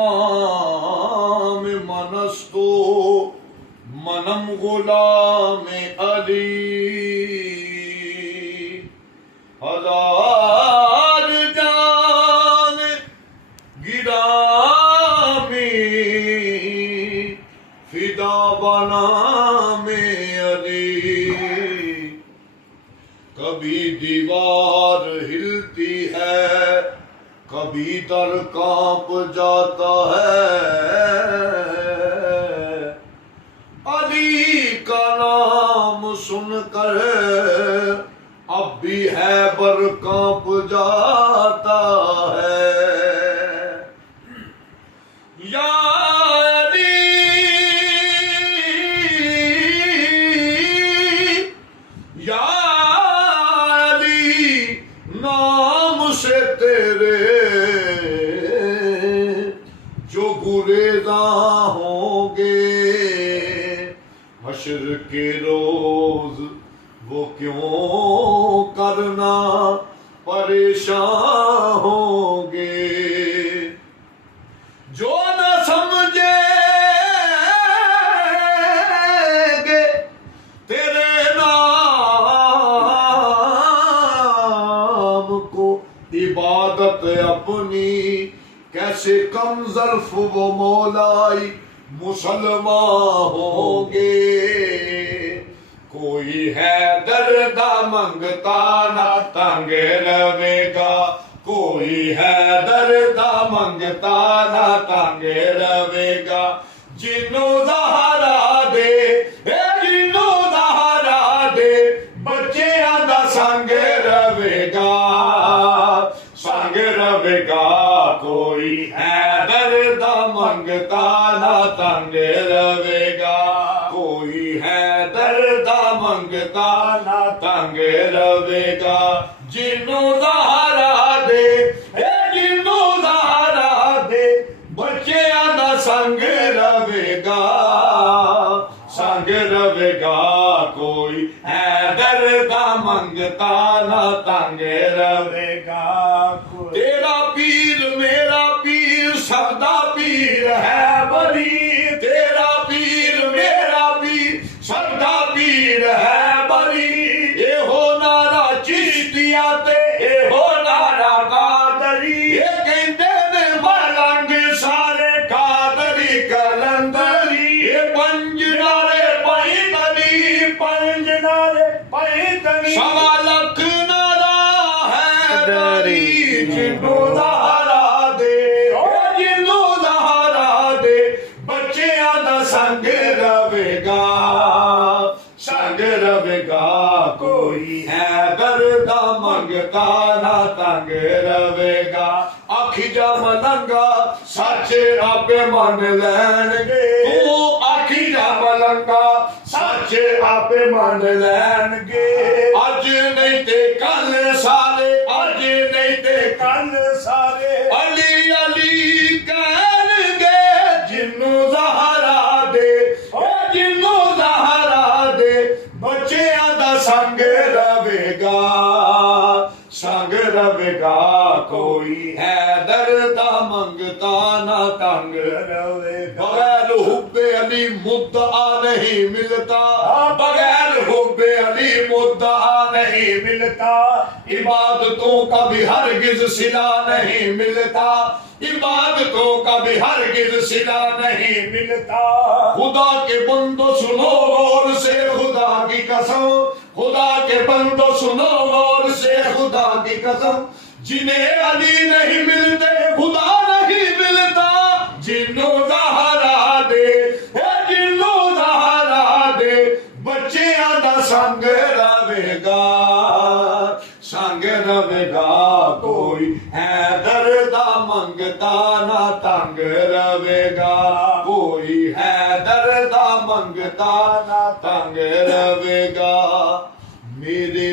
امام منستو منم غلام علی ہزار جان گرامی فدا بنام علی کبھی دیوار ہلتی ہے کبھی در کانپ جاتا ہے علی کا نام سن کر اب بھی ہے بر کانپ جاتا ہے یا علی یا علی نام سے تیرے جو گریزاں ہوں گے حشر کے روز وہ کیوں کرنا پریشان ہوں گے جو نہ سمجھے گے تیرے نام کو عبادت اپنی کیسے کم ظرف وہ مولائی مسلمان ہوں گے کوئی ہے درد منگتا نہ تنگ رہے گا کوئی ہے درد منگتا نہ تنگ رہے گا جنوں سہارا دے جنوں سہارا دے بچیاں دا سنگ رہے گا سنگ رہے گا کوئی ہے درد منگتا نہ تنگ رہے گا کوئی ہے درد منگتا نہ تنگ رہے گا جنوں سہارا دے جنوں سہارا دے بچیاں دا سنگ رہے گا سنگ رہے گا کوئی ہے درد منگتا نہ تنگ رہے گا تیرا پیر میرا پیر سب دا پیر ہے بلی تیرا پیر میرا پیر سب دا پیر ہے بلی اے ہو نارا چشتیا تے اے ہو نارا قادری اے کہندے نے ملنگ سارے قادری کلندری اے پنج نارے پیدنی پنج نارے پیدنی سوا لکھ نارا ہے دری جنوں سہارا دے جنوں سہارا دے بچیاں دا سنگ رہے گا سنگ رہے گا کوئی ہے درد منگتا نہ تنگ رہے گا آکھی جا ملنگا سچ آپ من لین گے تو آکھی جا ملنگا سچ آپ من لین گے اج نہیں تے کل سارے اج نہیں تے کل سارے علی علی کہن گے جنوں سہارا دے جنوں سہارا دے بچیاں دا سنگ رہے گا سنگ رہے گا کوئی ہے درد منگتا نہ تنگ رہے گا بغیر حب علی مدعا نہیں ملتا بغیر حب علی مدعا نہیں ملتا عبادتوں کا بھی ہرگز صلہ نہیں ملتا عبادتوں کا بھی ہرگز صلہ نہیں ملتا خدا کے بندو سنو غور سے خدا کی قسم خدا کے بندو سنو غور سے خدا کی قسم جنہیں علی نہیں ملتے خدا نہیں ملتا جنوں سہارا دے جنوں سہارا دے بچیاں دا سنگ رہے گا سنگ رہے گا کوئی ہے درد منگتا نہ تنگ رہے گا کوئی ہے درد منگتا نہ تنگ رہے گا میرے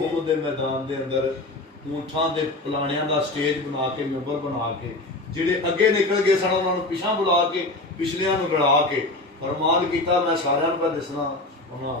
ਉਹਦੇ ਮੈਦਾਨ ਦੇ ਅੰਦਰ ਊਂਠਾਂ ਦੇ ਪਲਾਣਿਆਂ ਦਾ ਸਟੇਜ ਬਣਾ ਕੇ ਮੈਂਬਰ ਬਣਾ ਕੇ ਜਿਹੜੇ ਅੱਗੇ ਨਿਕਲ ਗਏ ਸਨ ਉਹਨਾਂ ਨੂੰ ਪਿਛਾਂ ਬੁਲਾ ਕੇ ਪਿਛਲਿਆਂ ਨੂੰ ਰਲਾ ਕੇ ਫਰਮਾਨ ਕੀਤਾ ਮੈਂ ਸਾਰਿਆਂ ਨੂੰ ਪਾ ਦਿਸਣਾ। ਉਹਨਾਂ